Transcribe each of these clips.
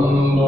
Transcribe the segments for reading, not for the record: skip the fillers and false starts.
الحمد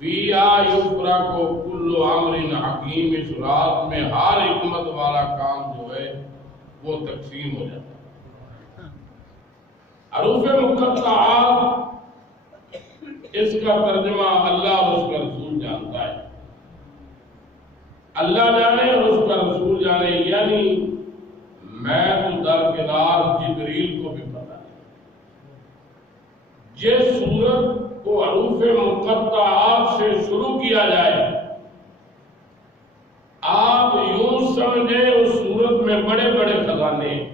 فیہا یفرق کل امر حکیم، اس رات میں ہر حکمت والا کام جو ہے وہ تقسیم ہو جاتا ہے۔ حروف مقطعات اس کا ترجمہ اللہ اور اس کا رسول جانتا ہے، اللہ جانے اور اس کا رسول جانے، یعنی میں تو درکنار جبریل کو بھی پتا ہے۔ جس سورت کو حروف مقطعات سے شروع کیا جائے آپ یوں سمجھیں اس سورت میں بڑے بڑے خزانے ہیں۔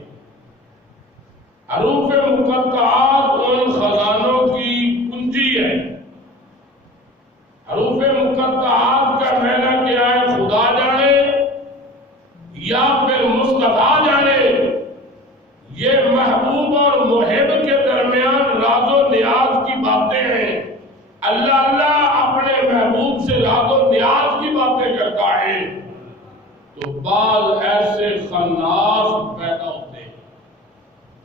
حروف مقطعات ان خزانوں کی کنجی ہے۔ حروف مقطعات کا معنی کیا ہے؟ خدا جانے یا پھر مصطفیٰ جانے۔ یہ محبوب اور محب کے درمیان راز و نیاز کی باتیں ہیں۔ اللہ اپنے محبوب سے راز و نیاز کی باتیں کرتا ہے تو بعض ایسے خناس پیدا ہوتے ہیں،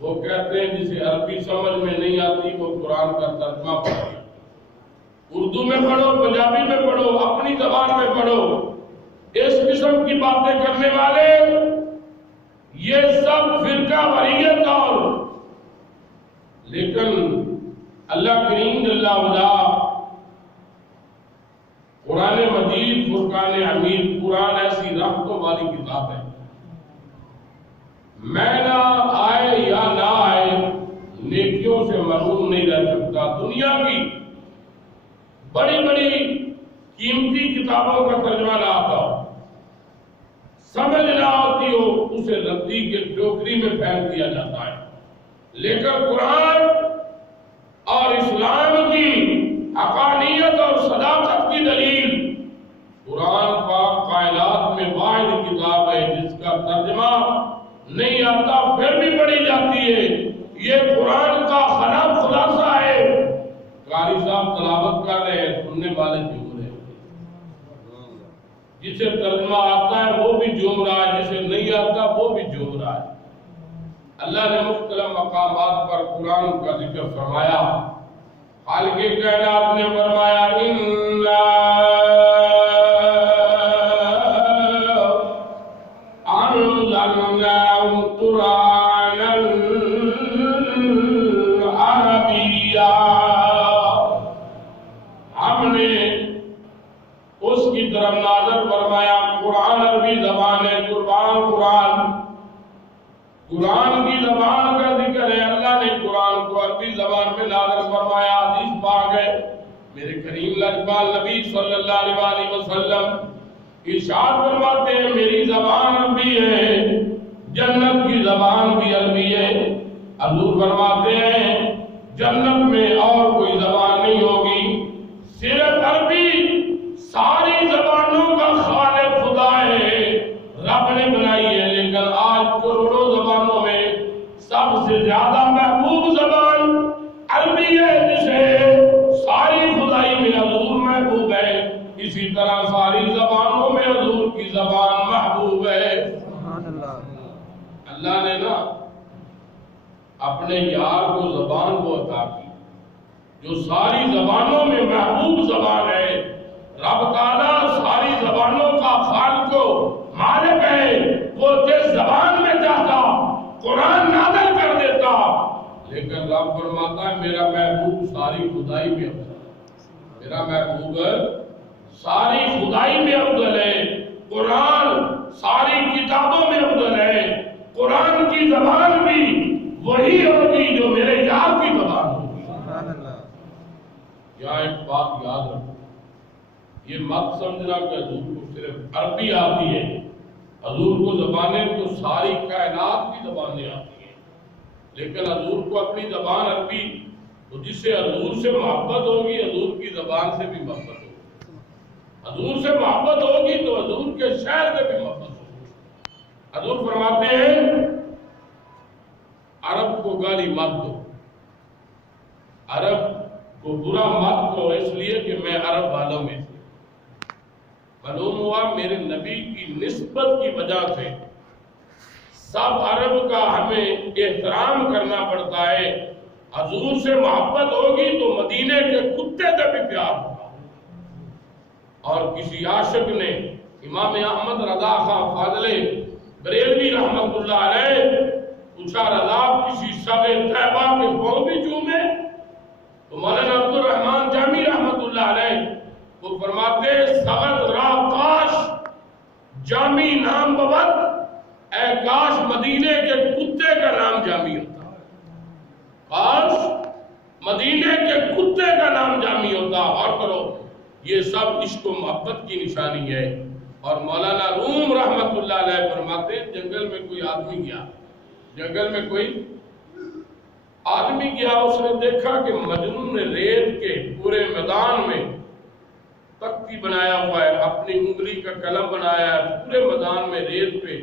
وہ کہتے ہیں جسے عربی سمجھ میں نہیں آتی وہ قرآن کا ترجمہ پڑھو، اردو میں پڑھو، پنجابی میں پڑھو، اپنی زبان میں پڑھو۔ اس قسم کی باتیں کرنے والے یہ سب فرقہ واریت اور لیکن اللہ کریم جل وعلا قرآن مجید فرقان حمید، قرآن ایسی رحمتوں والی کتاب ہے، میں نہ آئے یا نہ آئے نیکیوں سے محروم نہیں رہ سکتا۔ دنیا کی بڑی بڑی قیمتی کتابوں کا ترجمہ نہ آتا ہو، سمجھ نہ آتی ہو، اسے ردی کے ٹوکری میں پھینک دیا جاتا ہے، لیکن قرآن اور اسلام کی حقانیت اور صداقت کی دلیل، قرآن پاک کائنات میں واحد کتاب ہے جس کا ترجمہ نہیں آتا پھر بھی پڑھی جاتی ہے۔ یہ قرآن کا خراب خلاصہ ہے۔ قاری صاحب تلاوت کر رہے ہیں، سننے والے جھوم رہے ہیں، جسے ترجمہ آتا ہے وہ بھی جھوم رہا ہے، جسے نہیں آتا وہ بھی جھوم رہا ہے۔ اللہ نے مختلف مقامات پر قرآن کا ذکر فرمایا۔ خالق کائنات نے فرمایا اِنَّا أَنزَلْنَاهُ قُرْآنًا عَرَبِيًّا، ہم نے اس کی طرف نازل فرمایا۔ قرآن عربی زبان ہے، قرآن کی زبان کا ذکر ہے۔ اللہ نے قرآن کو عربی زبان میں نازل فرمایا۔ حدیث پاک ہے، میرے کریم لجپال نبی صلی اللہ علیہ وسلم ارشاد فرماتے ہیں میری زبان عربی ہے، جنت کی زبان بھی عربی ہے۔ حضور فرماتے ہیں جنت میں اور کوئی زبان نہیں ہوگی، صرف عربی ساری زبانوں کا خالق خدا ہے، رب نے بنائی ہے، لیکن آج کروڑوں زبانوں میں سب سے زیادہ محبوب زبان عربی ہے، جسے ساری خدائی میں حضور محبوب ہے، اسی طرح ساری زبانوں میں حضور کی زبان محبوب ہے۔ اللہ نے نا اپنے یار کو زبان کو عطا کی جو ساری زبانوں میں محبوب زبان ہے۔ رب تعالیٰ ساری زبانوں کا خالق و مالک ہے، وہ جس زبان میں چاہتا قرآن نازل کر دیتا، لیکن رب فرماتا ہے میرا محبوب ساری خدائی میں افضل ہے، میرا محبوب ساری خدائی میں افضل ہے، قرآن ساری کتابوں میں افضل ہے، قرآن کی زبان بھی وہی ہوگی جو میرے یار کی زبان ہوگی۔ یہاں ایک بات یاد رکھو، یہ مت سمجھنا کہ حضور کو صرف عربی آتی ہے، حضور کو زبانیں تو ساری کائنات کی زبانیں آتی ہیں، لیکن حضور کو اپنی زبان عربی، تو جس سے حضور سے محبت ہوگی حضور کی زبان سے بھی محبت ہوگی، حضور سے محبت ہوگی تو حضور کے شہر سے بھی محبت ہوگی۔ حضور فرماتے ہیں عرب کو گالی مت دو، عرب کو برا مت دو، اس لیے کہ میں عرب والوں میں سے معلوم ہوا میرے نبی کی نسبت کی وجہ سے سب عرب کا ہمیں احترام کرنا پڑتا ہے۔ حضور سے محبت ہوگی تو مدینے کے کتے سے بھی پیار ہوگا، اور کسی عاشق نے امام احمد رضا خان فاضل بریلوی رحمت اللہ علیہ پوچھا رضا کسی شب طیبہ کے پاؤں بھی چومے؟ تو مولانا عبد الرحمن جامی رحمت اللہ علیہ وہ فرماتے سغت را کاش جامی نام ببت اے کاش مدینے کے کتے کا نام جامی ہوتا، کاش مدینے کے کتے کا نام جامی ہوتا۔ اور کرو یہ سب عشق و محبت کی نشانی ہے۔ اور مولانا روم رحمت اللہ علیہ فرماتے ہیں جنگل میں کوئی آدمی گیا، جنگل میں کوئی آدمی گیا، اس نے دیکھا کہ مجنون نے ریت کے پورے میدان میں تختی بنایا ہوا ہے، اپنی انگلی کا قلم بنایا ہے، پورے میدان میں ریت پہ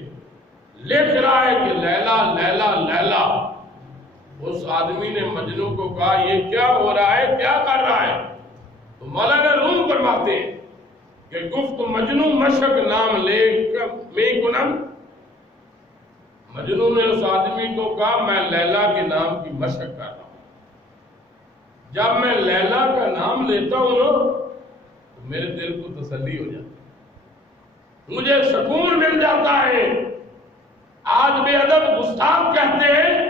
لکھ رہا ہے کہ لیلا لیلا لیلا۔ اس آدمی نے مجنون کو کہا یہ کیا ہو رہا ہے، کیا کر رہا ہے؟ تو مولانا روم فرماتے ہیں کہ گفت مجنون مشک نام لے میں کنم، مجنون نے اس آدمی کو کہا میں لیلا کے نام کی مشق کر رہا ہوں، جب میں لیلا کا نام لیتا ہوں نا تو میرے دل کو تسلی ہو جاتی ہے، مجھے سکون مل جاتا ہے۔ آج بے ادب گستاخ کہتے ہیں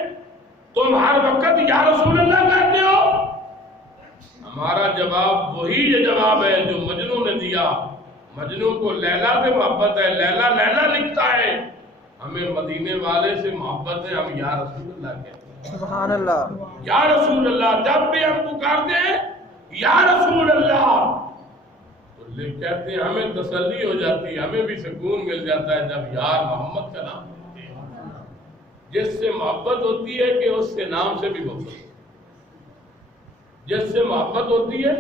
تم ہر وقت یا رسول اللہ کہتے ہو، ہمارا جواب وہی یہ جواب ہے جو مجنون نے دیا۔ مجنون کو لیلا سے محبت ہے، لیلا لیلا لکھتا ہے، ہمیں مدینے والے سے محبت ہے، ہم یا رسول اللہ کہتے ہیں۔ سبحان اللہ، یا رسول اللہ، جب بھی ہم پکارتے ہیں یا رسول اللہ تو کہتے ہیں ہمیں تسلی ہو جاتی ہے، ہمیں بھی سکون مل جاتا ہے جب یار محمد کا نام لیتے ہیں۔ جس سے محبت ہوتی ہے کہ اس کے نام سے بھی محبت ہوتی ہے، جس سے محبت ہوتی ہے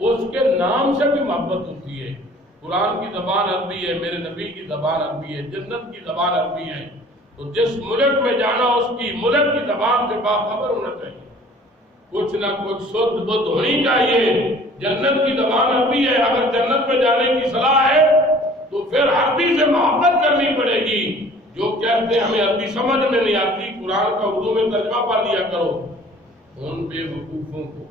اس کے نام سے بھی محبت ہوتی ہے۔ قرآن کی زبان عربی ہے، میرے نبی کی زبان عربی ہے، جنت کی زبان عربی ہے، تو جس ملک میں جانا اس کی ملک کی زبان سے باخبر ہونا چاہیے، کچھ نہ کچھ سدھ بدھ ہونی چاہیے۔ جنت کی زبان عربی ہے، اگر جنت میں جانے کی صلاح ہے تو پھر عربی سے محبت کرنی پڑے گی۔ جو کہتے ہیں ہمیں عربی سمجھ میں نہیں آتی، قرآن کا اردو میں ترجمہ پڑھ لیا کرو، ان بے وقوفوں کو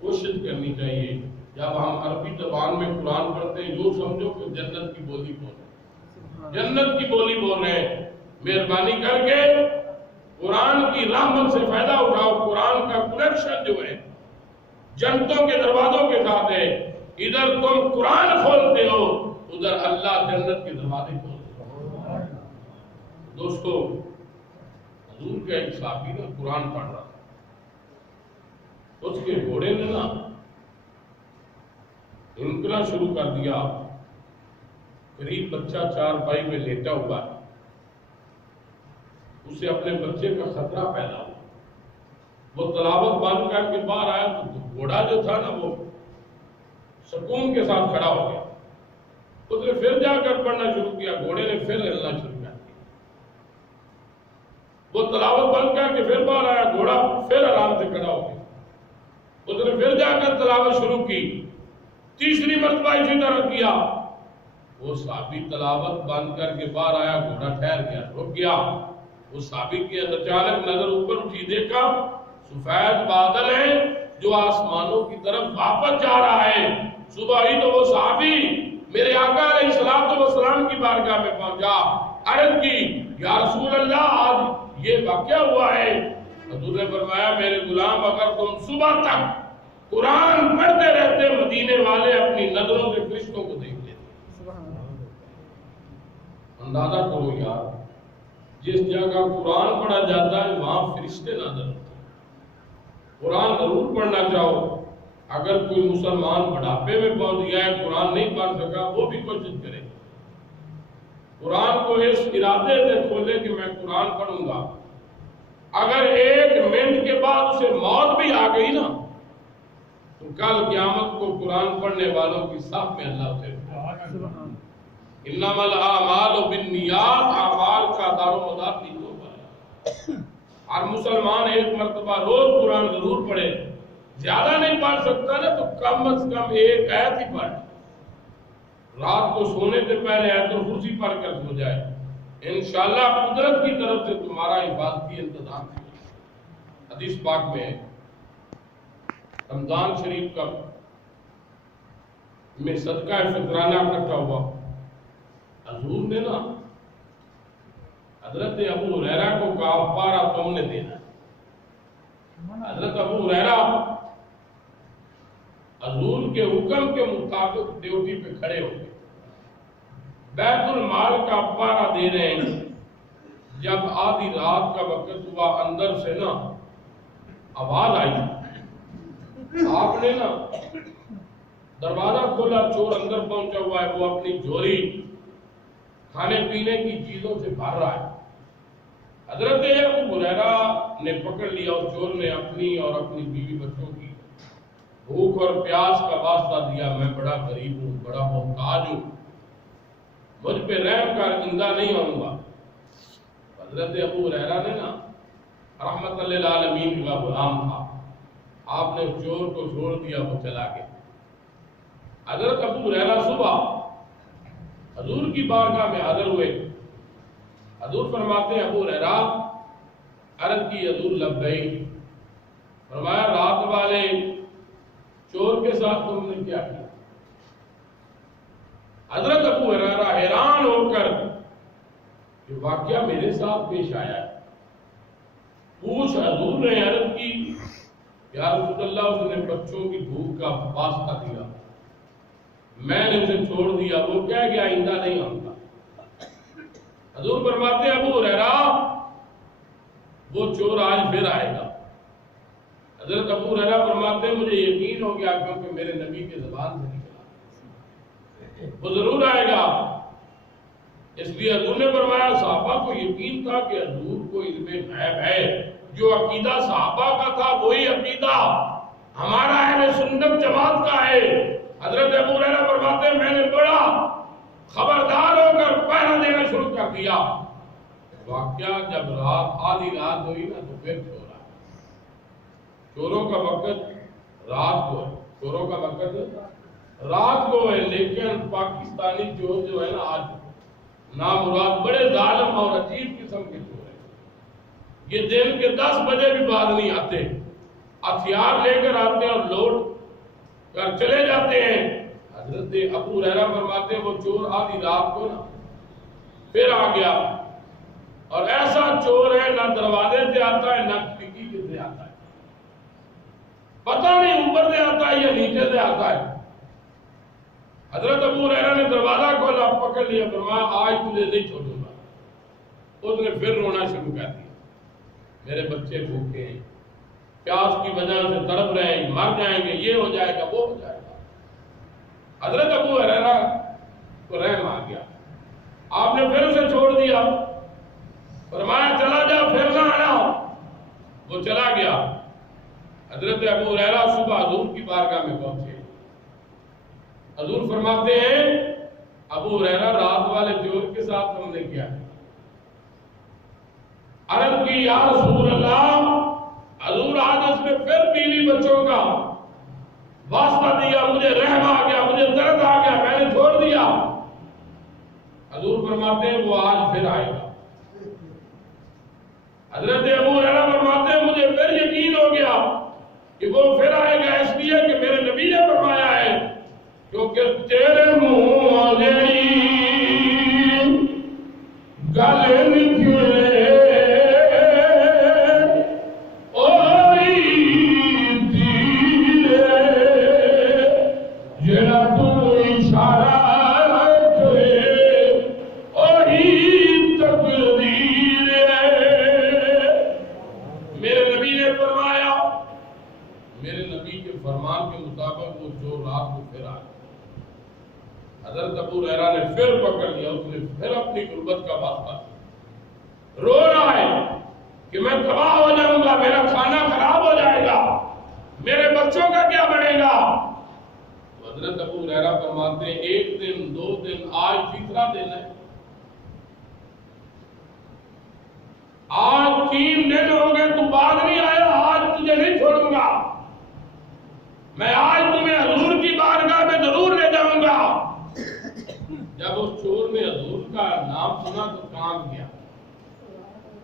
کوشش کرنی چاہیے جب ہم عربی زبان میں قرآن پڑھتے ہیں یوں سمجھو کہ جنت کی بولی بول رہے ہیں، جنت کی بولی بول رہے ہیں۔ مہربانی کر کے قرآن کی رحمت سے فائدہ اٹھاؤ۔ قرآن کا کنیکشن جو ہے جنتوں کے دروازوں کے ساتھ ہے، ادھر تم قرآن کھولتے ہو ادھر اللہ جنت کے دروازے کھولتے ہو۔ دوستو حضور کا ایک صحابی نا قرآن پڑھ رہا، اس کے گھوڑے نے نا ہنکنا شروع کر دیا، قریب بچہ چارپائی میں لیٹا ہوا ہے، اسے اپنے بچے کا خطرہ پیدا ہوا، وہ تلاوت بند کر کے باہر آیا تو گھوڑا جو تھا نا وہ سکون کے ساتھ کھڑا ہو گیا، اس نے پھر جا کر پڑھنا شروع کیا، گھوڑے نے پھر ہلنا شروع کر دیا، وہ تلاوت بند کر کے پھر باہر آیا، گھوڑا پھر آرام سے کھڑا ہو گیا، اس نے پھر جا کر تلاوت شروع کی، تیسری مرتبہ اسی طرح کیا، وہ صحابی تلاوت بند کر کے باہر آیا، گھوڑا ٹھہر گیا، رک گیا، وہ صحابی کی اچانک نظر اوپر اٹھی، دیکھا سفید بادل ہے جو آسمانوں کی طرف واپس جا رہا ہے۔ صبح ہی تو وہ صحابی میرے آقا علیہ الصلوۃ والسلام کی بارگاہ میں پہنچا، عرض کی یا رسول اللہ آج یہ واقعہ ہوا ہے۔ حضور نے فرمایا میرے غلام اگر تم صبح تک قرآن پڑھتے رہتے مدینے والے اپنی نظروں سے فرشتوں کو دیکھ لیتے۔ اندازہ کرو یار، جس جگہ قرآن پڑھا جاتا ہے وہاں فرشتے نظر ہوتے ہیں۔ قرآن ضرور پڑھنا چاہو، اگر کوئی مسلمان بڑھاپے میں پہنچ گیا ہے قرآن نہیں پڑھ سکا وہ بھی کوشش کرے، قرآن کو اس ارادے سے کھولے کہ میں قرآن پڑھوں گا۔ اگر ایک منٹ کے بعد اسے موت بھی آ گئی نا تو کل قیامت کو قرآن پڑھنے والوں کی صف میں اللہ اسے انما الاعمال بالنیات، اعمال کا دار و مدار نیتوں پر ہے۔ ہر مسلمان ایک مرتبہ روز قرآن ضرور پڑھے، زیادہ نہیں پڑھ سکتا نا تو کم از کم ایک آیت ہی پڑھے، رات کو سونے سے پہلے آیت الکرسی پڑھ کر سو جائے، انشاءاللہ قدرت کی طرف سے تمہارا حفاظتی انتظام ہے۔ حدیث پاک میں ہے رمضان شریف کا میں صدقہ فطرانہ اکٹھا ہوا. حضور نے نا حضرت ابو ہریرہ کو کہا پارا تم نے دینا. حضرت ابو ہریرہ حضور کے حکم کے مطابق ڈیوٹی پہ کھڑے ہو گئے، بیت المال کا پارا دے رہے ہیں. جب آدھی رات کا وقت ہوا اندر سے نا آواز آئی. آپ نے نا دروازہ کھولا، چور اندر پہنچا ہوا ہے، وہ اپنی جھولی کھانے پینے کی چیزوں سے بھر رہا ہے. حضرت ابو ہریرہ نے پکڑ لیا اس چور نے اپنی اور اپنی بیوی بچوں کی بھوک اور پیاس کا واسطہ دیا. میں بڑا غریب ہوں، بڑا محتاج ہوں، مجھ پہ رحم کر، زندہ نہیں آؤں گا. حضرت ابو ہریرہ نے نا رحمت للعالمین کا غلام تھا، آپ نے چور کو چھوڑ دیا، وہ چلا گیا. حضرت ابو ہریرہ صبح حضور کی بارگاہ میں حاضر ہوئے. حضور فرماتے ہیں ابو ہریرہ عرض کی حضور لبیک. فرمایا رات والے چور کے ساتھ تم نے کیا کیا؟ حضرت ابو ہریرہ حیران ہو کر یہ واقعہ میرے ساتھ پیش آیا ہے. پوچھ حضور نے عرض کی یا رسول اللہ اس نے بچوں کی بھوک کا واسطہ دیا، میں نے اسے چھوڑ دیا، وہ کہہ گیا آئندہ نہیں آؤں گا. حضور فرماتے ہیں ابو ہریرہ وہ چور آج پھر آئے گا. حضرت ابو ہریرہ فرماتے ہیں مجھے یقین ہو گیا کیونکہ میرے نبی کے زبان سے نکلا، وہ ضرور آئے گا. اس لیے حضور نے فرمایا صحابہ کو یقین تھا کہ حضور کو علم غیب ہے. جو عقیدہ صحابہ کا تھا وہی عقیدہ ہمارا اہل سنت جماعت کا ہے. حضرت ابو ہریرہ فرماتے ہیں میں نے بڑا خبردار ہو کر پہرا دینا شروع کر دیا. واقعہ جب رات آدھی رات ہوئی نا تو پھر چور آیا. چوروں کا وقت رات کو ہے، چوروں کا وقت رات کو ہے، لیکن پاکستانی چور جو ہے نا آج نامراد بڑے ظالم اور عجیب قسم کے چور ہیں. یہ دن کے 10 بجے بھی بعد نہیں آتے، ہتھیار لے کر آتے ہیں اور لوٹ کر چلے جاتے ہیں. حضرت ابو ہریرہ فرماتے ہیں وہ چور آدھی رات کو نا پھر آ گیا، اور ایسا چور ہے نہ دروازے سے آتا ہے نہ کھڑکی سے آتا ہے، پتہ نہیں اوپر سے آتا ہے یا نیچے سے آتا ہے. حضرت ابو ہریرہ نے دروازہ کھولا، پکڑ لیا، فرمایا آج تجھے نہیں چھوڑوں گا. اس نے پھر رونا شروع کر دیا، میرے بچے بھوکے ہیں، پیاس کی وجہ سے تڑپ رہے ہیں، مر جائیں گے، یہ ہو جائے گا وہ ہو جائے گا. حضرت ابو ہریرہ کو رحم آ گیا، آپ نے پھر اسے چھوڑ دیا، فرمایا چلا جا پھر نہ آنا. وہ چلا گیا. حضرت ابو ہریرہ صبح حضور کی بارگاہ میں پہنچے. حضور فرماتے ہیں ابو ہریرہ رات والے چور کے ساتھ ہم نے کیا؟ عرض کی یا رسول اللہ حضور آج اس نے پھر بیوی بچوں کا واسطہ دیا، مجھے رحم آ گیا، مجھے درد آ گیا، میں نے چھوڑ دیا. حضور فرماتے ہیں وہ آج پھر آئے گا. حضرت ابو ہریرہ فرماتے ہیں مجھے پھر یقین ہو گیا کہ وہ پھر آئے گا، اس لیے کہ میرے نبی نے فرمایا ہے کیونکہ تیرے منہ گلے نکلے حضرت ابو ہریرہ نے پھر پکڑ لیا، اس نے پھر اپنی غربت کا واسطہ رو رہا ہے کہ میں تباہ ہو جاؤں گا، میرا کھانا خراب ہو جائے گا، میرے بچوں کا کیا بنے گا. حضرت ابو ہریرہ فرماتے ہیں 1 دن 2 دن آج تیسرا دن ہے، آج 3 دن ہو گئے تو بعد نہیں آیا، آج تجھے نہیں چھوڑوں گا، میں آج تمہیں حضور کی بارگاہ میں ضرور لے جاؤں گا. جب اس چور نے حضور کا نام سنا تو کام گیا،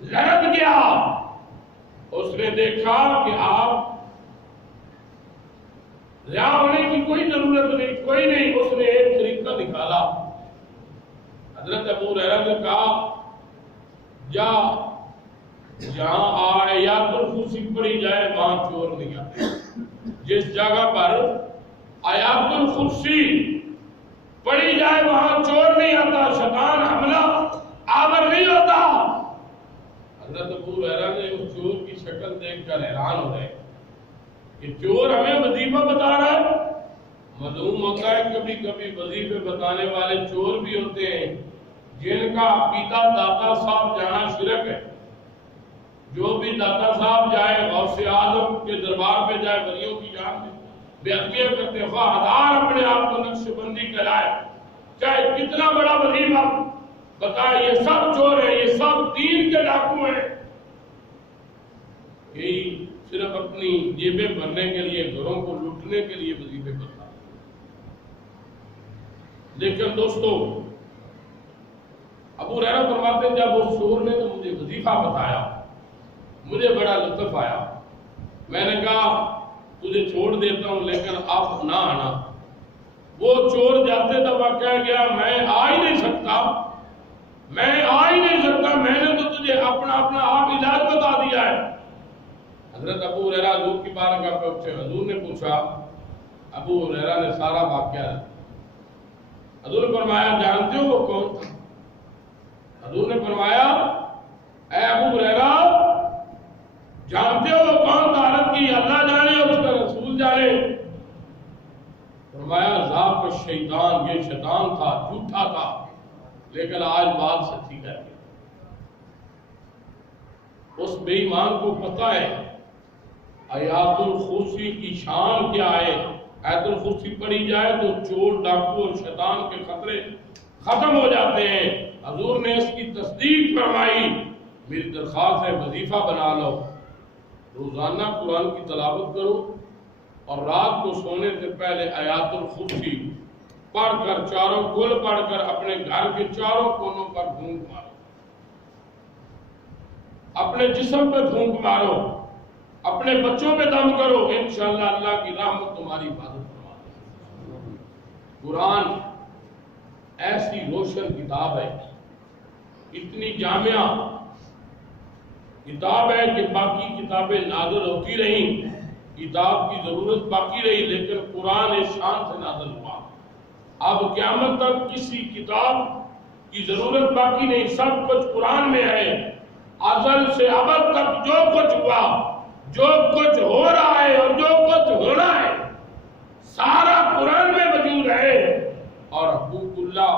لڑک گیا. اس نے دیکھا کہ آپ ریا ہونے کی کوئی ضرورت نہیں، کوئی نہیں۔ اس نے ایک طریقہ نکالا۔ حضرت ابو ہریرہ نے کہا جا جہاں آیات الکرسی پڑھی جائے وہاں چور نہیں آتے۔ جس جگہ پر آیات الکرسی پڑھی جائے وہاں چور نہیں آتا، شیطان حملہ آور نہیں ہوتا۔ حضرت ابو ہریرہ نے اس چور کی شکل دیکھ کر حیران ہو گئے کہ چور ہمیں وظیفہ بتا رہا ہے۔ معلوم ہوتا ہے کبھی کبھی وظیفے بتانے والے چور بھی ہوتے ہیں جن کا عقیدہ داتا صاحب جانا شرک ہے۔ جو بھی داتا صاحب جائے، غوث اعظم کے دربار پہ جائے، ولیوں کی جان میں بیعتیاں کرتے، خواہ ہزار اپنے آپ کو نقش بندی کرائے، چاہے کتنا بڑا وظیفہ بتائے، یہ سب چور ہیں، یہ سب دین کے ڈاکو ہیں۔ یہی صرف اپنی جیبیں بھرنے کے لیے، گھروں کو لوٹنے کے لیے وظیفے بتا۔ لیکن دوستو، ابو ہریرہ فرماتے ہیں جب اس چور نے تو مجھے وظیفہ بتایا، مجھے بڑا لطف آیا۔ میں نے کہا تجھے چھوڑ دیتا ہوں لیکن اب نہ آنا۔ وہ چور جاتے دفعہ کہہ گیا میں آ ہی نہیں سکتا، میں آ ہی نہیں سکتا، میں نے تو تجھے اپنا آپ علاج بتا دیا ہے۔ حضرت ابو ہریرہ حضور کی بارگاہ پہ اٹھے، حضور نے پوچھا، ابو ہریرہ نے سارا واقعہ، حضور نے فرمایا جانتے ہو وہ کون تھا؟ حضور نے فرمایا اے ابو ہریرہ جانتے ہو وہ کون تھا؟ عرض کی اللہ جانے اور اس کا رسول جانے۔ فرمایا ذاق الشیطان، یہ شیطان تھا، جھوٹا تھا، لیکن آج بات سچی کر گئی۔ اس بے ایمان کو پتہ ہے آیات الکرسی کی شان کیا ہے۔ آیات الکرسی پڑھی جائے تو چور، ڈاکو اور شیطان کے خطرے ختم ہو جاتے ہیں۔ حضور نے اس کی تصدیق فرمائی۔ میری درخواست ہے وظیفہ بنا لو، روزانہ قرآن کی تلاوت کرو اور رات کو سونے سے پہلے آیات الکرسی پڑھ کر، چاروں کل پڑھ کر اپنے گھر کے چاروں کونوں پر پھونک مارو، اپنے جسم پہ پھونک مارو، اپنے بچوں پہ دم کرو، انشاءاللہ اللہ کی رحمت تمہاری حفاظت فرما دے۔ قرآن ایسی روشن کتاب ہے، اتنی جامعہ کتاب ہے کہ باقی کتابیں نازل ہوتی رہیں، کتاب کی ضرورت باقی رہی، لیکن قرآن اس شان سے نازل ہوا۔ اب قیامت تک کسی کتاب کی ضرورت باقی نہیں، سب کچھ قرآن میں ہے۔ ازل سے ابد تک جو کچھ ہوا، جو کچھ ہو رہا ہے اور جو کچھ ہونا ہے، سارا قرآن میں موجود ہے۔ اور حقوق اللہ،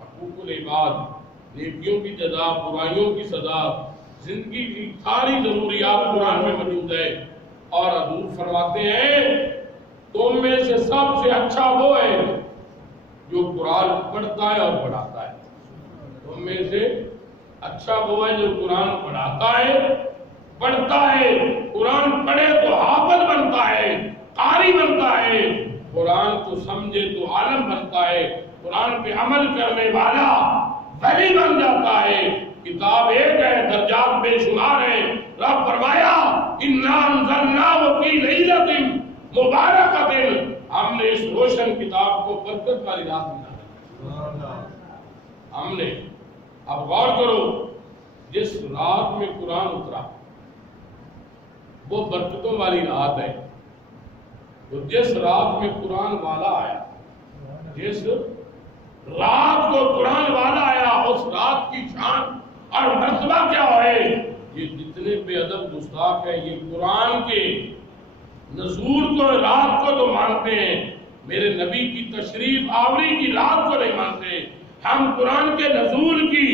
حقوق العباد، نیکیوں کی جزا، برائیوں کی سزا، زندگی کی ساری ضروریات قرآن میں موجود ہے۔ اور حضور فرماتے ہیں تم میں سے سب سے اچھا وہ ہے جو قرآن پڑھتا ہے اور پڑھاتا ہے۔ تم میں سے اچھا وہ ہے جو قرآن پڑھاتا ہے، پڑھتا ہے۔ قرآن پڑھے تو حافظ بنتا ہے، قاری بنتا ہے، قرآن کو سمجھے تو عالم بنتا ہے، قرآن پہ عمل کرنے والا ولی بن جاتا ہے۔ کتاب ایک ہے، درجات بے شمار ہیں۔ رب فرمایا اِنَّا أَنزَلْنَاهُ فِي لَيْلَةٍ مُبَارَكَةٍ، ہم نے اس روشن کتاب کو برکت والی رات میں نازل کیا۔ ہم نے، اب غور کرو، جس رات میں قرآن اترا وہ برکتوں والی رات ہے۔ تو جس رات میں قرآن والا آیا، جس رات کو قرآن والا آیا، اس رات کی شان اور مرتبہ کیا ہے؟ یہ جتنے بے ادب گستاخ ہیں یہ قرآن کے نزول کو، رات کو تو مانتے ہیں، میرے نبی کی تشریف آوری کی رات کو نہیں مانتے۔ ہم قرآن کے نزول کی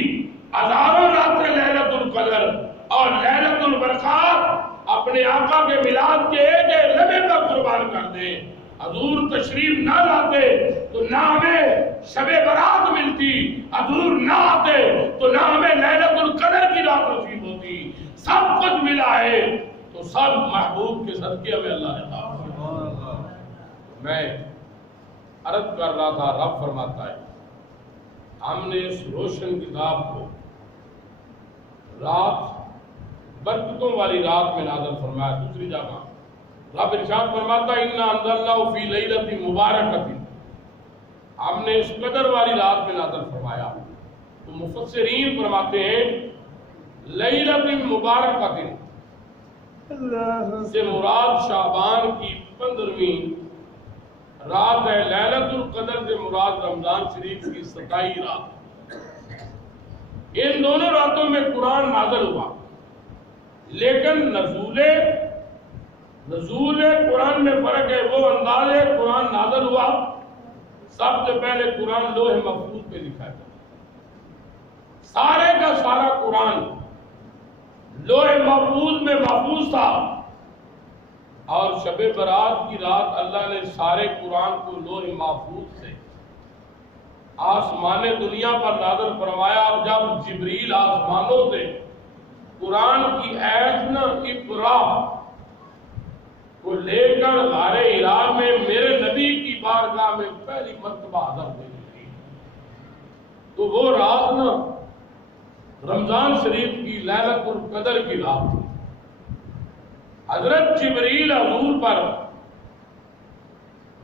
ہزاروں راتیں، لیلۃ القدر اور لیلۃ البرکات، اپنے آقا کے میلاد کے ایک ایک لمحے پر قربان کر دیں۔ حضور تشریف نہ لاتے تو نہ ہمیں شب برات ملتی، حضور نہ آتے تو نہ ہمیں لیلۃ القدر کی رات نصیب ہوتی۔ سب کچھ ملا ہے تو سب محبوب کے صدقے ہمیں اللہ نے عطا۔ میں عرض کر رہا تھا، رب فرماتا ہے ہم نے اس روشن کتاب کو رات، برکتوں والی رات میں نازل فرمایا۔ دوسری جگہ رب ارشاد فرماتا ہے انا انزلناہ فی لیلۃ مبارکۃ، ہم نے اس قدر والی رات میں نازل فرمایا۔ تو مفسرین فرماتے ہیں لیلۃ مبارکۃ سے مراد شعبان کی 15ویں رات ہے، لیلۃ القدر سے مراد رمضان شریف کی 27 رات۔ ان دونوں راتوں میں قرآن نازل ہوا، لیکن نزول قرآن میں فرق ہے۔ وہ انداز ہے قرآن نازل ہوا، سب سے پہلے قرآن لوح محفوظ پہ لکھا گیا، سارے کا سارا قرآن لوح محفوظ میں محفوظ تھا، اور شب برات کی رات اللہ نے سارے قرآن کو لوح محفوظ سے آسمان دنیا پر نازل فرمایا۔ اور جب جبریل آسمانوں سے قرآن کی آیت نہ اقرا کو لے کر غار حرا میں میرے نبی کی بارگاہ میں پہلی مرتبہ حاضر ہوئی تھی، تو وہ رات نا رمضان شریف کی لیلۃ القدر کی رات تھی۔ حضرت جبریل حضور پر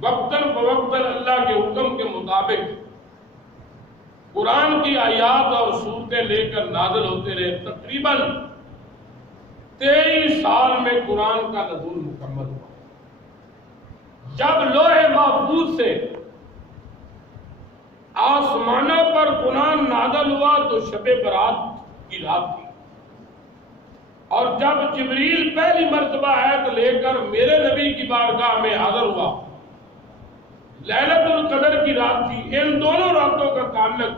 وقتاً فوقتاً اللہ کے حکم کے مطابق قرآن کی آیات اور سورتیں لے کر نازل ہوتے رہے۔ تقریباً 23 سال میں قرآن کا نزول مکمل ہوا۔ جب لوح محفوظ سے آسمانوں پر قرآن نازل ہوا تو شب برات کی رات تھی، اور جب جبریل پہلی مرتبہ آیت لے کر میرے نبی کی بارگاہ میں حاضر ہوا لیلۃ القدر کی رات تھی۔ ان دونوں راتوں کا تعلق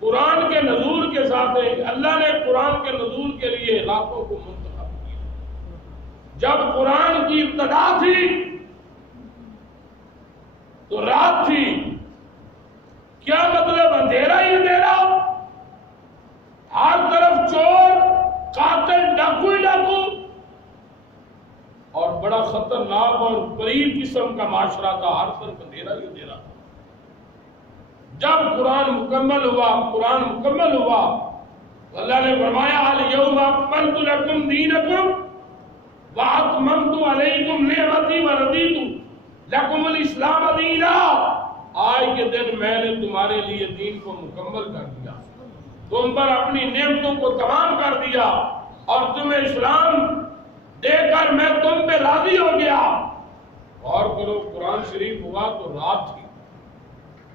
قرآن کے نزول کے ساتھ ہے۔ اللہ نے قرآن کے نزول کے لیے راتوں کو منتخب کیا۔ جب قرآن کی ابتدا تھی تو رات تھی، کیا مطلب؟ اندھیرا ہی اندھیرا، ہر طرف چور، قاتل، ڈاکو ہی ڈاکو، اور بڑا خطرناک اور غریب قسم کا معاشرہ تھا، ہر طرف اندھیرا ہی اندھیرا۔ جب قرآن مکمل ہوا تو اللہ نے فرمایا الیوم اکملت لکم دینکم واتممت علیکم نعمتی ورضیت لکم الاسلام دینا۔ آج کے دن میں نے تمہارے لیے دین کو مکمل کر دیا، تم پر اپنی نعمتوں کو تمام کر دیا، اور تمہیں اسلام دے کر میں تم پہ راضی ہو گیا۔ اور کرو، قرآن شریف ہوا تو رات تھی،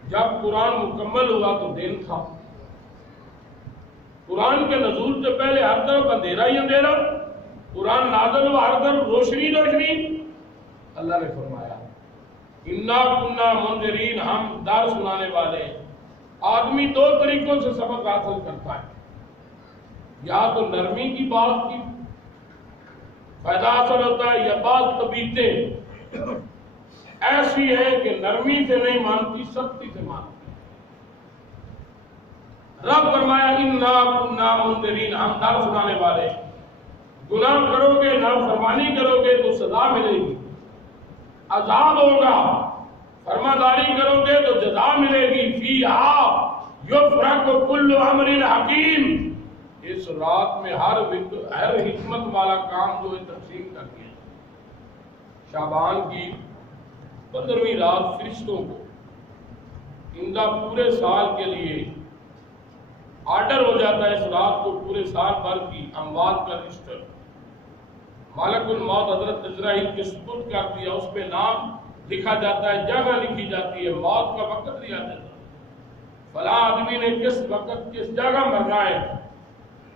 جب قرآن مکمل ہوا تو دن تھا۔ قرآن کے نزول سے پہلے ہر طرف اندھیرا ہی اندھیرا، قرآن نازل ہوا ہر طرف روشنی روشنی۔ اللہ نے فرمایا انا کنا منذرین، ہم ڈر سنانے والے۔ آدمی دو طریقوں سے سبق حاصل کرتا ہے، یا تو نرمی کی بات کی فائدہ حاصل ہوتا ہے، یا بعض طبیعتیں ایسی ہے کہ نرمی سے نہیں مانتی، سختی سے مانتی۔ رب فرمایا انا کنا منذرین، ہم ڈر سنانے والے۔ گناہ کرو گے، نافرمانی کرو گے تو سزا ملے گی، عذاب ہوگا، فرماداری کرو گے تو جزا ملے گی۔ فیہا یفرق کل امر حکیم، اس رات میں ہر حکمت والا کام جو ہے تقسیم کر دیا۔ شعبان کی 15ویں رات فرشتوں کو اندہ پورے سال کے لیے آرڈر ہو جاتا ہے، اس رات کو پورے سال بھر کی اموات کا رجسٹر ملک الموت حضرت عزرائیل کے سپرد کر دیا، اس پہ نام لکھا جاتا ہے، جگہ لکھی جاتی ہے، موت کا وقت لیا جاتا ہے، فلاں آدمی نے کس وقت کس جگہ مرنا ہے۔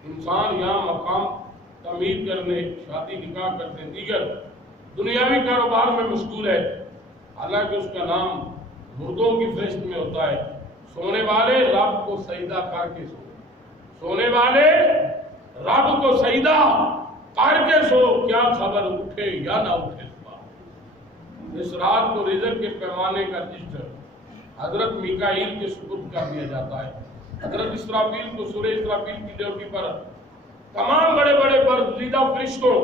انسان یہاں مقام تعمیر کرنے، شادی نکاح کرنے، دیگر دنیاوی کاروبار میں مشغول ہے، حالانکہ اس کا نام مردوں کی فہرست میں ہوتا ہے۔ سونے والے رب کو سجدہ کر کے سو، سونے والے رب کو سجدہ کر کے سو، کیا خبر اٹھے یا نہ اٹھے صبح۔ اس رات کو رزق کے پیمانے کا رجسٹر حضرت میکائیل کے سپرد کر دیا جاتا ہے۔ حضرت اسرافیل کو سورہ اسرافیل کی ڈیوٹی پر تمام بڑے بڑے برگزیدہ فرشتوں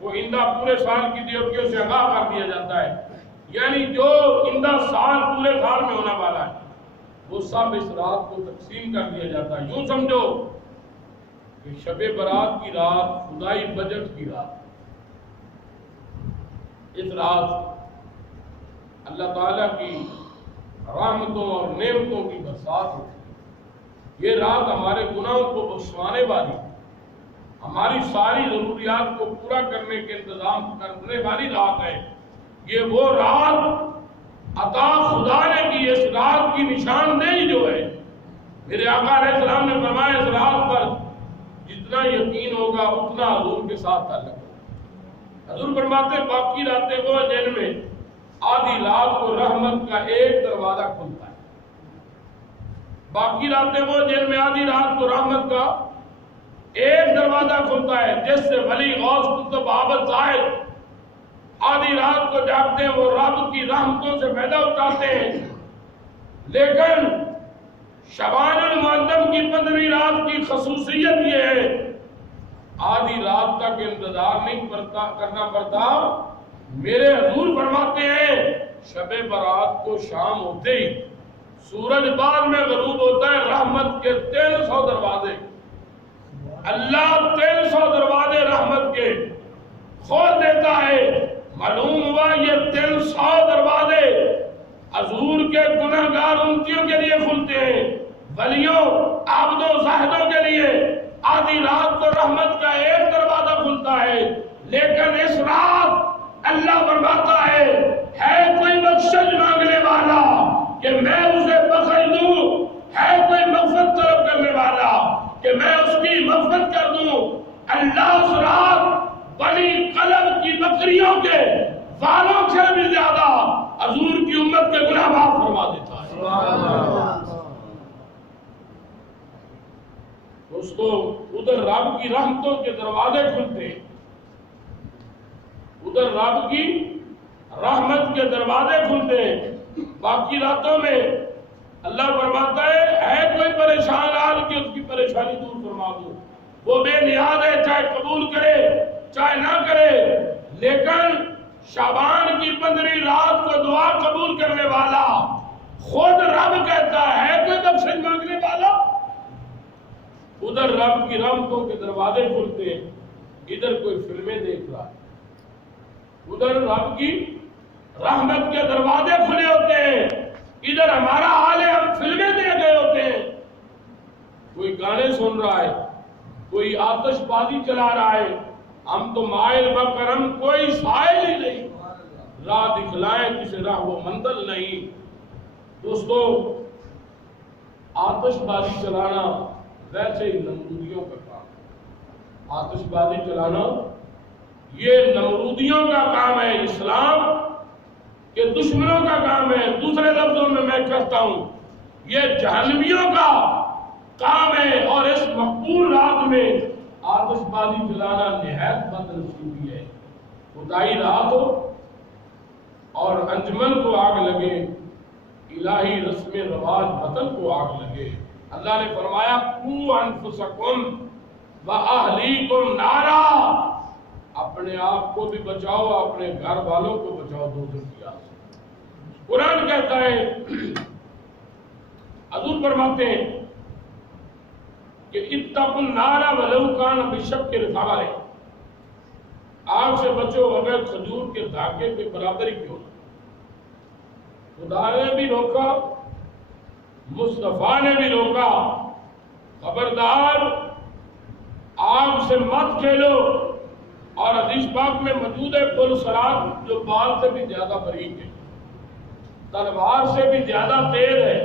کو اندہ پورے سال کی ڈیوٹیوں سے آگاہ کر دیا جاتا ہے، یعنی جو اندہ سال پورے سال میں ہونا والا ہے وہ سب اس رات کو تقسیم کر دیا جاتا ہے۔ یوں سمجھو کہ شب برات کی رات خدائی بجٹ کی رات، اس رات اللہ تعالیٰ کی رحمتوں اور نعمتوں کی برسات ہوتی ہے۔ یہ رات ہمارے گناہوں کو بخشوانے والی، ہماری ساری ضروریات کو پورا کرنے کے انتظام کرنے والی رات ہے۔ یہ وہ رات عطا خدا نے کی، اس رات کی نشاندہی جو ہے، میرے آقا علیہ السلام نے فرمایا اس رات پر جتنا یقین ہوگا اتنا حضور کے ساتھ تعلق ہوگا۔ حضور فرماتے باقی راتیں وہ جن میں آدھی رات کو رحمت کا ایک دروازہ کھلتا ہے، باقی راتیں وہ جن میں آدھی رات کو رحمت کا ایک دروازہ کھلتا ہے، جس سے ولی غوث قطب عابد زاہد آدھی رات کو جاگتے ہیں، وہ رب کی رحمتوں سے فائدہ اٹھاتے ہیں۔ لیکن شعبان المعظم کی 15ویں رات کی خصوصیت یہ ہے، آدھی رات تک انتظار نہیں کرنا پڑتا۔ میرے حضور فرماتے ہیں شب برات کو شام ہوتے ہی سورج بعد میں غروب ہوتا ہے، رحمت کے 300 دروازے، اللہ 300 دروازے رحمت کے کھول دیتا ہے۔ معلوم ہوا یہ 300 دروازے حضور کے گناہگار امتیوں کے لیے کھلتے ہیں، ولیوں عابدوں زاہدوں کے لیے آدھی رات کو رحمت کا ایک دروازہ کھلتا ہے۔ لیکن اس رات اللہ فرماتا ہے کوئی بخشش مانگنے والا کہ میں اسے بخش دوں، ہے کوئی مغفرت طلب کرنے والا کہ میں اس کی مغفرت کر دوں۔ اللہ اس رات بنی قلب کی بکریوں کے والوں سے بھی زیادہ حضور کی امت کے گناہ معاف فرما دیتا ہے۔ دوستو ادھر رب کی رحمتوں کے دروازے کھلتے ہیں، ادھر رب کی رحمت کے دروازے کھلتے ہیں۔ باقی راتوں میں اللہ فرماتا ہے کوئی پریشان حال کہ اس کی پریشانی دور فرما دو، وہ بے نیاز ہے، چاہے قبول کرے چاہے نہ کرے۔ لیکن شعبان کی 15ویں رات کو دعا قبول کرنے والا خود رب کہتا ہے کوئی بخشش مانگنے والا، ادھر رب کی رحمتوں کے دروازے کھلتے ہیں، ادھر کوئی فلمیں دیکھ رہا ہے، ادھر رب کی رحمت کے دروازے کھلے ہوتے ہیں، ادھر ہمارا حال ہے ہم فلمیں دیکھ رہے ہوتے ہیں، کوئی گانے سن رہا ہے، کوئی آتش بازی چلا رہا ہے، ہم تو مائل بکرم کوئی سائل ہی نہیں، راہ دکھلائیں کسے راہ وہ منزل نہیں۔ دوستو آتش بازی چلانا ویسے ہی نمرودیوں کا کام، آتش بازی چلانا یہ نمرودیوں کا کام ہے، اسلام کے دشمنوں کا کام ہے۔ دوسرے لفظوں میں کہتا ہوں یہ جہنمیوں کا کام ہے، اور اس مقبول رات میں آتش بازی چلانا نہایت بدنصیبی ہے۔ خدائی رات ہو اور انجمن کو آگ لگے، الہی رسم رواج وطن کو آگ لگے۔ اللہ نے فرمایا قوا انفسکم واہلیکم نارا، اپنے آپ کو بھی بچاؤ، اپنے گھر والوں کو بچاؤ دوزخ کی آگ سے۔ قرآن کہتا ہے، حضور فرماتے ہیں کہ اتقوا النار ولو کان بشق التمر، آگ سے بچو اگر کھجور کے دھاگے کے برابر ہی کیوں نہ۔ خدا نے بھی روکا، مصطفیٰ نے بھی روکا، خبردار آگ سے مت کھیلو۔ اور حدیث پاک میں موجود ہے پل صراط جو بال سے بھی زیادہ باریک ہے، تلوار سے بھی زیادہ تیز ہے،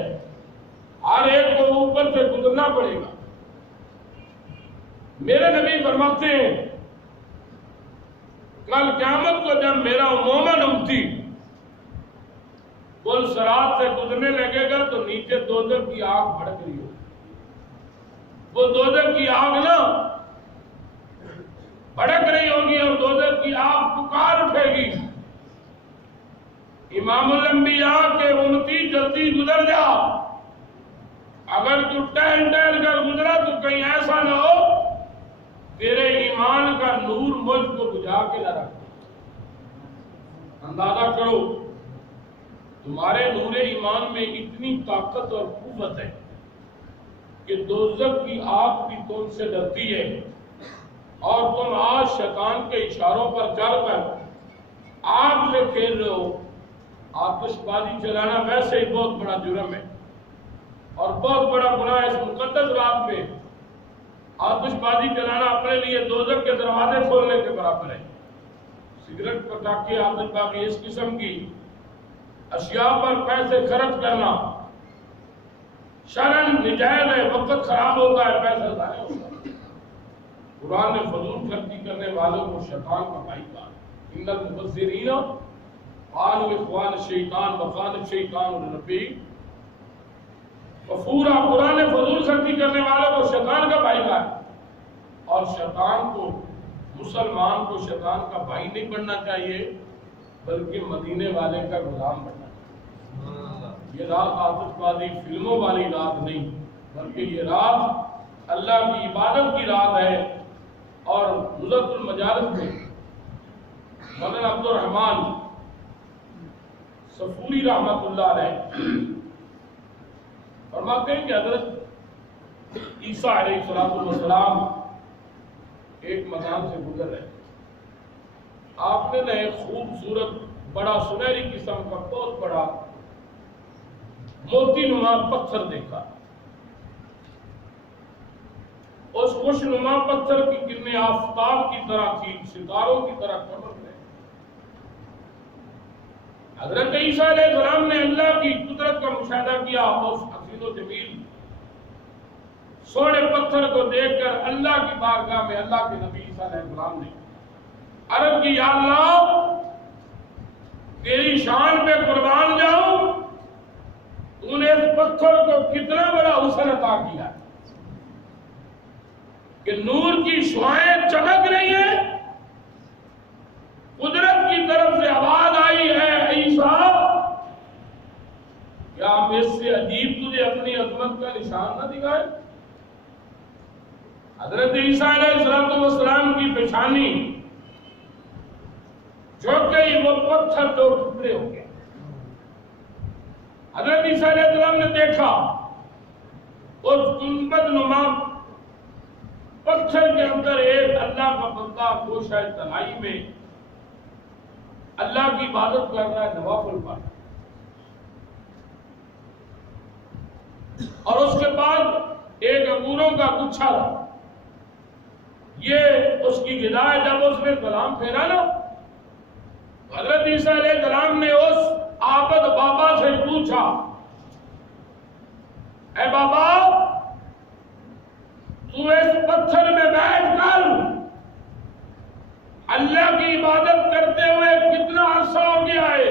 ہر ایک کو اوپر سے گزرنا پڑے گا۔ میرے نبی فرماتے ہیں کل قیامت کو جب میرا مومن امتی پل صراط سے گزرنے لگے گا تو نیچے دوزخ کی آگ بھڑک رہی ہوگی، وہ دوزخ کی آگ نا بھڑک رہی ہوگی اور دوزخ کی آگ پکار اٹھے گی، امام الانبیاء کے امتی جلدی گزر جا، اگر تو ٹہل ٹہل کر گزرا تو کہیں ایسا نہ ہو تیرے ایمان کا نور مجھ کو بجھا کے نہ رکھ۔ اندازہ کرو تمہارے نور ایمان میں اتنی طاقت اور قوت ہے کہ دوزخ کی آگ بھی تم سے ڈرتی ہے، اور تم آج شیطان کے اشاروں پر چل کر آگ سے کھیل رہے ہو. آتش بازی چلانا ویسے ہی بہت بڑا جرم ہے اور بہت بڑا گناہ ہے. اس مقدس رات میں آتش بازی چلانا اپنے لیے دوزخ کے دروازے کھولنے کے برابر ہے. سگریٹ پٹاخے آتش بازی اس قسم کی اشیاء پر پیسے خرچ کرنا شرعاً نجائز ہے. وقت خراب ہوتا ہے، پیسہ ضائع ہوتا ہے. قرآن نے فضول خرچی کرنے والوں کو شیطان کا بھائی کہا. ان المبذرین قالوا اخوان الشیطان وقال الشیطان لربہ غفورا. قرآن نے فضول خرچی کرنے والوں کو شیطان کا بھائی کہا اور شیطان کو، مسلمان کو شیطان کا بھائی نہیں بننا چاہیے بلکہ مدینے والے کا غلام بننا چاہیے. یہ رات آتش بازی فلموں والی رات نہیں بلکہ یہ رات اللہ کی عبادت کی رات ہے. اور نزہت المجالس میں مولانا عبد الرحمن صفوری رحمۃ اللہ علیہ فرماتے ہیں کہ حضرت عیسیٰ علیہ السلام ایک مکان سے گزر رہے. آپ نے ایک خوبصورت بڑا سنہری قسم کا بہت بڑا موتی نما پتھر دیکھا. اس خوش نما پتھر کی کرنیں آفتاب کی طرح تھی، ستاروں کی طرح چمک رہے. حضرت عیسیٰ علیہ السلام نے اللہ کی قدرت کا مشاہدہ کیا. اس حسین و جمیل سونے پتھر کو دیکھ کر اللہ کی بارگاہ میں اللہ کے نبی عیسیٰ علیہ السلام نے عرض کی، یا اللہ تیری شان پہ قربان جاؤں، تو نے اس پتھر کو کتنا بڑا حسن عطا کیا کہ نور کی شعائیں چمک رہی ہیں. قدرت کی طرف سے آواز آئی ہے، عیسیٰ کیا ہم اس سے عجیب تجھے اپنی عظمت کا نشان نہ دکھائیں؟ حضرت عیسیٰ علیہ السلام کی پیشانی جھک گئی، وہ پتھر دو ٹکڑے ہو گئے. حضرت عیسیٰ علیہ السلام نے دیکھا اس گنبد نما پتھر کے اندر ایک اللہ کا بندہ گوشہ تنہائی میں اللہ کی عبادت کر رہا ہے، نوافل پڑھ. اور اس کے بعد ایک انگوروں کا گچھا تھا. یہ اس کی غذا ہے. جب اس نے سلام پھیرا نا، حضرت عیسیٰ علیہ السلام نے اس عابد بابا سے پوچھا، اے بابا تو اس پتھر میں بیٹھ کر اللہ کی عبادت کرتے ہوئے کتنا عرصہ ہو گیا ہے؟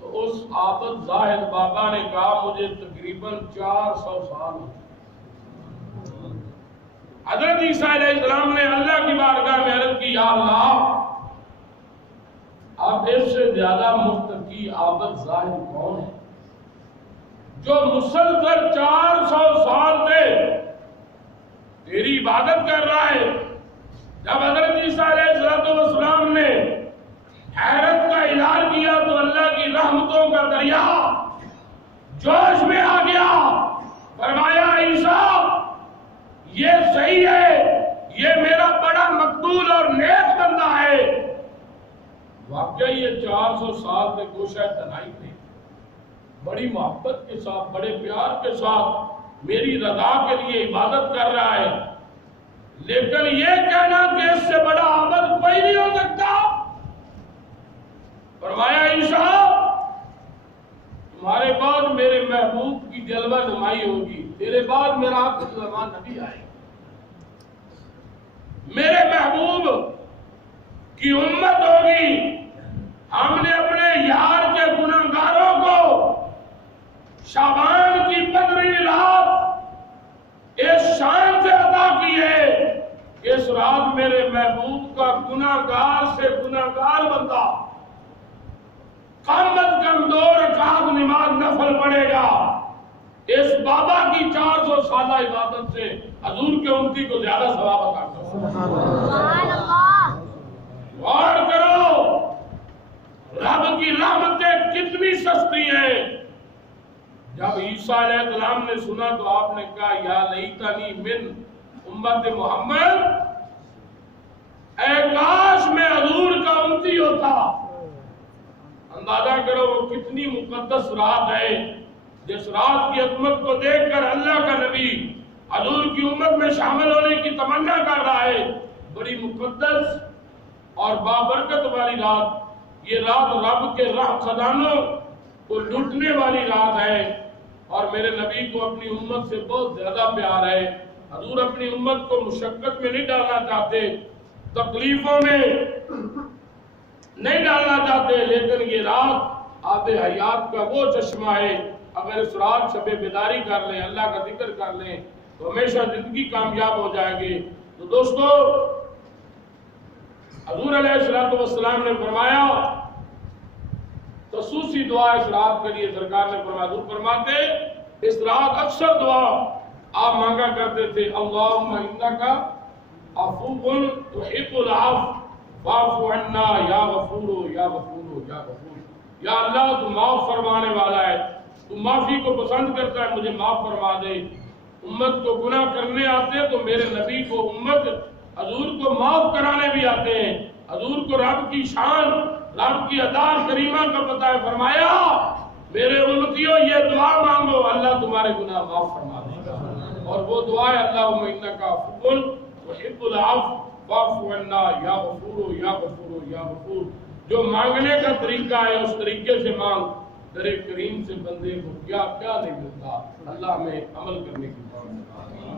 تو اس عابد زاہد بابا نے کہا، مجھے تقریباً 400 سال ہو. حضرت عیسیٰ علیہ السلام نے اللہ کی بارگاہ میں عرض کی، یا اللہ اب اس سے زیادہ متقی عابد زاہد کون ہے جو مسلسل 400 سال سے تیری عبادت کر رہا ہے؟ جب حضرت عیسیٰ علیہ السلام نے حیرت کا اظہار کیا تو اللہ کی رحمتوں کا دریا جوش میں آ گیا. فرمایا، عیسیٰ یہ صحیح ہے، یہ میرا بڑا مقبول اور نیک بندہ ہے. واقعی یہ 400 سال سے گوشہ تنہائی میں بڑی محبت کے ساتھ، بڑے پیار کے ساتھ میری رضا کے لیے عبادت کر رہا ہے. لیکن یہ کہنا کہ اس سے بڑا عابد کوئی نہیں ہو سکتا. فرمایا، عیسیٰ تمہارے بعد میرے محبوب کی جلوہ نمائی ہوگی، تیرے بعد میرا آخری زمان نبی آئے. میرے محبوب کی امت ہوگی. ہم نے اپنے یار کے گناہگاروں کو شعبان کی 15ویں رات اس شان سے عطا کی ہے کہ اس رات میرے محبوب کا گناہگار سے گناہگار بندہ کم از کم 2 رکعت نماز نفل پڑھے گا. اس بابا کی 400 سالہ عبادت سے حضور کے امتی کو زیادہ ثواب عطا کرتا. غور کرو رب کی رحمتیں کتنی سستی ہیں. جب عیسیٰ علیہ السلام نے سنا تو آپ نے کہا، یا لیتنی من امت محمد اے کاش میں حضور کا امتی ہوتا. اندازہ کرو وہ کتنی مقدس رات ہے جس رات کی عظمت کو دیکھ کر اللہ کا نبی حضور کی امت میں شامل ہونے کی تمنا کر رہا ہے. بڑی مقدس اور بابرکت والی رات. یہ رات رب کے خزانوں کو لوٹنے والی رات ہے اور میرے نبی کو اپنی امت سے بہت زیادہ پیار ہے. حضور اپنی امت کو مشقت میں نہیں ڈالنا چاہتے, تکلیفوں میں نہیں ڈالنا چاہتے, لیکن یہ رات آب حیات کا وہ چشمہ ہے. اگر اس رات شب بیداری کر لیں, اللہ کا ذکر کر لیں تو ہمیشہ زندگی کامیاب ہو جائے گی. تو دوستو, حضور علیہ السلام نے فرمایا خصوصی دعا اس رات کے لیے سرکار نے فرمایا. حضور فرماتے اس رات اکثر دعا آپ مانگا کرتے تھے, اللہم انکا عفو تحب العفو فاعف عنا یا غفور یا غفور یا غفور. یا اللہ تو معاف فرمانے والا ہے, تو معافی کو پسند کرتا ہے, مجھے معاف فرما دے. امت کو گناہ کرنے آتے ہیں تو میرے نبی کو امت حضور کو معاف کرانے بھی آتے ہیں. حضور کو رب کی شان, رب کی ادا کریمہ کا پتہ ہے. فرمایا میرے امتیوں یہ دعا مانگو, اللہ تمہارے گناہ معاف فرما دے گا. اور وہ دعا ہے اللہم انکا عفو تحب العفو فاعف عنا یا غفور یا غفور یا غفور. جو مانگنے کا طریقہ ہے اس طریقے سے مانگ. در کریم سے بندے کو کیا کیا نہیں ملتا. اللہ ہمیں عمل کرنے کی توفیق